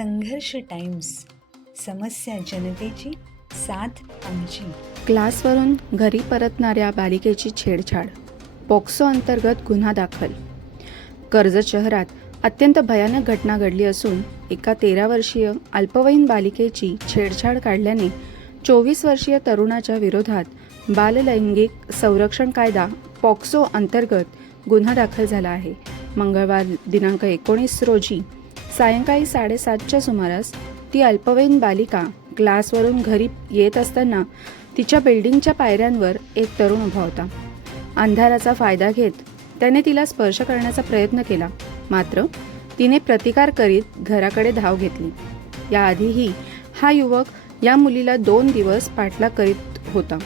संघर्ष टाइम्स. समस्या जनतेची साथ आमची. क्लासवरून घरी परतणाऱ्या बालिकेची छेडछाड. पॉक्सो अंतर्गत गुन्हा दाखल. कर्जत शहरात अत्यंत भयानक घटना घडली असून एका तेरा वर्षीय अल्पवयीन बालिकेची छेडछाड काढल्याने चोवीस वर्षीय तरुणाच्या विरोधात बाललैंगिक संरक्षण कायदा पॉक्सो अंतर्गत गुन्हा दाखल झाला आहे. मंगळवार दिनांक एकोणीस रोजी सायंकाळी साडेसातच्या सुमारास ती अल्पवयीन बालिका क्लासवरून घरी येत असताना तिच्या बिल्डिंगच्या पायऱ्यांवर एक तरुण उभा होता. अंधाराचा फायदा घेत त्याने तिला स्पर्श करण्याचा प्रयत्न केला. मात्र तिने प्रतिकार करीत घराकडे धाव घेतली. याआधीही हा युवक या मुलीला दोन दिवस पाठलाग करीत होता.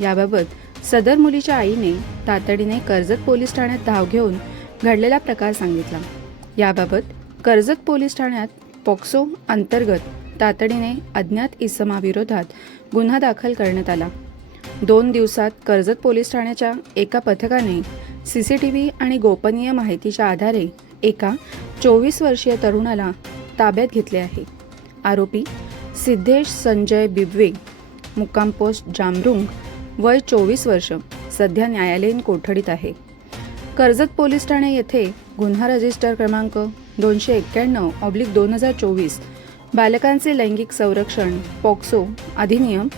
याबाबत सदर मुलीच्या आईने तातडीने कर्जत पोलीस ठाण्यात धाव घेऊन घडलेला प्रकार सांगितला. याबाबत कर्जत पोलीस ठाण्यात पॉक्सो अंतर्गत तातडीने अज्ञात इसमाविरोधात गुन्हा दाखल करण्यात आला. दोन दिवसात कर्जत पोलीस ठाण्याच्या एका पथकाने सी सी टी व्ही आणि गोपनीय माहितीच्या आधारे एका चोवीस वर्षीय तरुणाला ताब्यात घेतले आहे. आरोपी सिद्धेश संजय बिबवे मुक्काम पोस्ट जामरुंग वय चोवीस वर्ष सध्या न्यायालयीन कोठडीत आहे. कर्जत पोलीस ठाणे येथे गुन्हा रजिस्टर क्रमांक दोनशे एक्क्याण्णव ऑब्लिक दोन हजार चोवीस. बालकांचे लैंगिक संरक्षण पॉक्सो अधिनियम.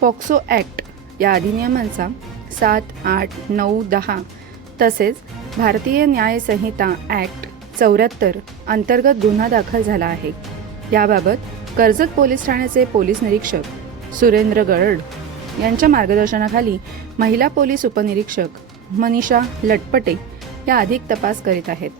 पॉक्सो ॲक्ट या अधिनियमांचा सात आठ नऊ दहा तसेच भारतीय न्यायसंहिता ॲक्ट चौऱ्याहत्तर अंतर्गत गुन्हा दाखल झाला आहे. याबाबत कर्जत पोलीस ठाण्याचे पोलीस निरीक्षक सुरेंद्र गरड यांच्या मार्गदर्शनाखाली महिला पोलीस उपनिरीक्षक मनीषा लटपटे या अधिक तपास करीत आहेत.